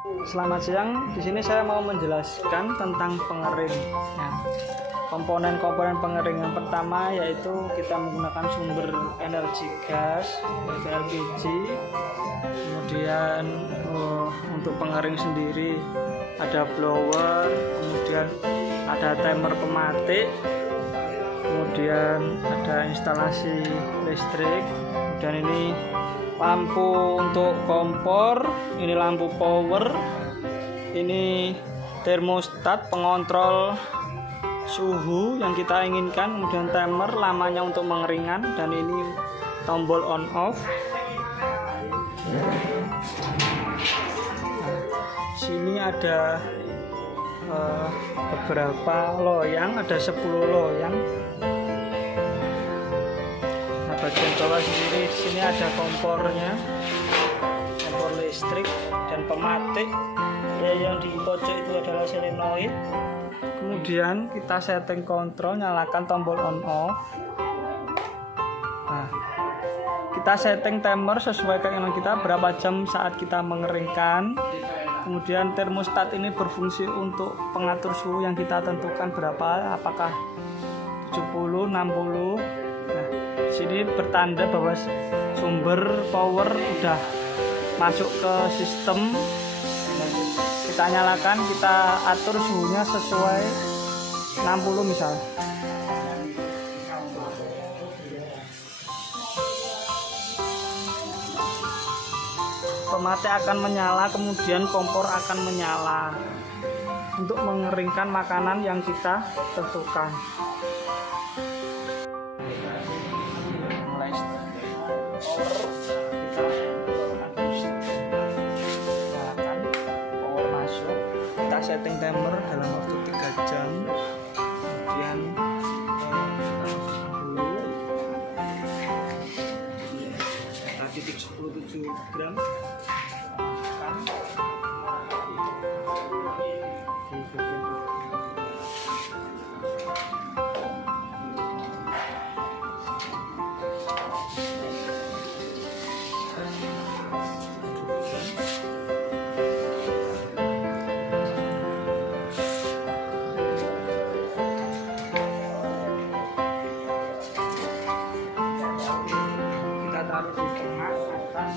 Selamat siang. Di sini saya mau menjelaskan tentang pengering. Nah, komponen-komponen pengering yang pertama yaitu kita menggunakan sumber energi gas yaitu LPG. Kemudian untuk pengering sendiri ada blower, kemudian ada timer pematik, kemudian ada instalasi listrik, dan ini lampu untuk kompor, ini lampu power, ini termostat pengontrol suhu yang kita inginkan, kemudian timer lamanya untuk mengeringkan, dan ini tombol on off. Sini ada beberapa loyang, ada 10 loyang. Nah, bagian bawah sendiri di sini ada kompornya, kompor listrik dan pematik. Ya, yang di pojok itu adalah solenoid. Kemudian kita setting kontrol, nyalakan tombol on off. Nah, kita setting timer sesuai keinginan kita berapa jam saat kita mengeringkan. Kemudian termostat ini berfungsi untuk pengatur suhu yang kita tentukan berapa, apakah 70, 60. Nah, di sini bertanda bahwa sumber power udah masuk ke sistem. Nah, kita nyalakan, kita atur suhunya sesuai 60 misal. Pematik akan menyala, kemudian kompor akan menyala untuk mengeringkan makanan yang kita tentukan. Mulai power, kita nyalakan, power masuk, kita setting timer dalam waktu 3 jam, kemudian titik 17 gram. Kita taruh di tengah atas.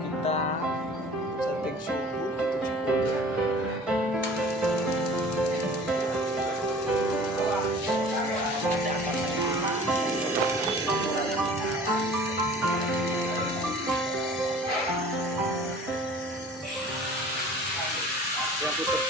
Kita setting suhu di 70. Yang putus.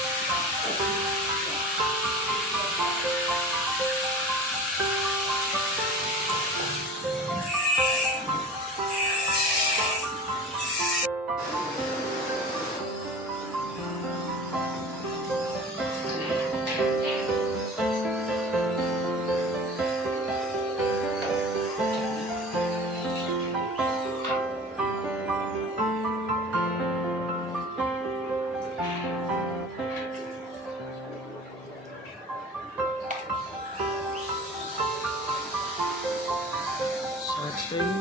Setting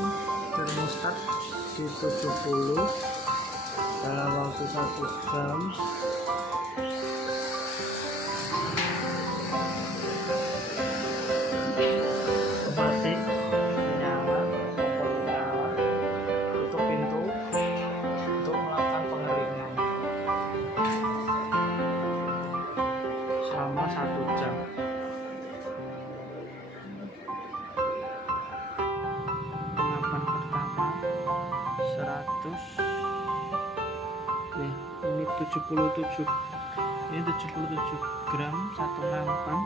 termostat di 70 dalam waktu 1 jam. Pematik menyala, kompor menyala, tutup pintu untuk melakukan pengeringan selama 1 jam. Pertama 100, ya ini 77, ini 77 gram satu nampan.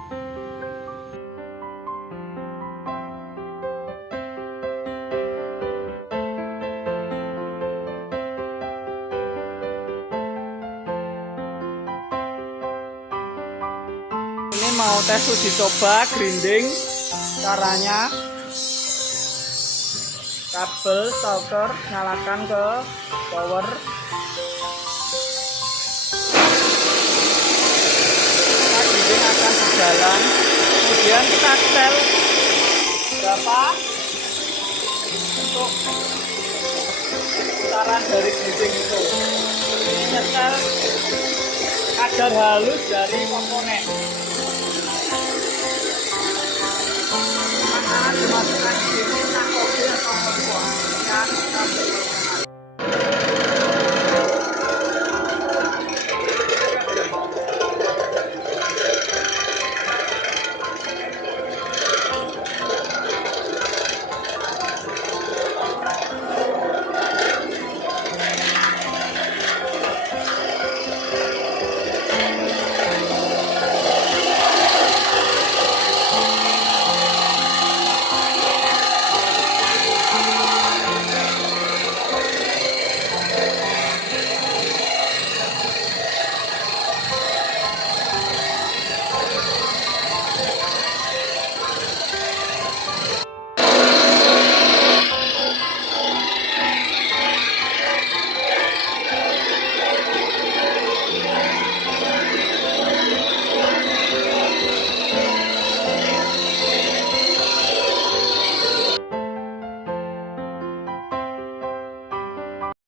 Ini mau tes uji coba grinding caranya. kabel starter, nyalakan ke power. Giring akan berjalan, kemudian kita setel berapa untuk putaran dari giring itu. Ini nyetel kadar halus dari komponen. Makanan dimasukkan di sini, tak kopi atau kompor. Ya,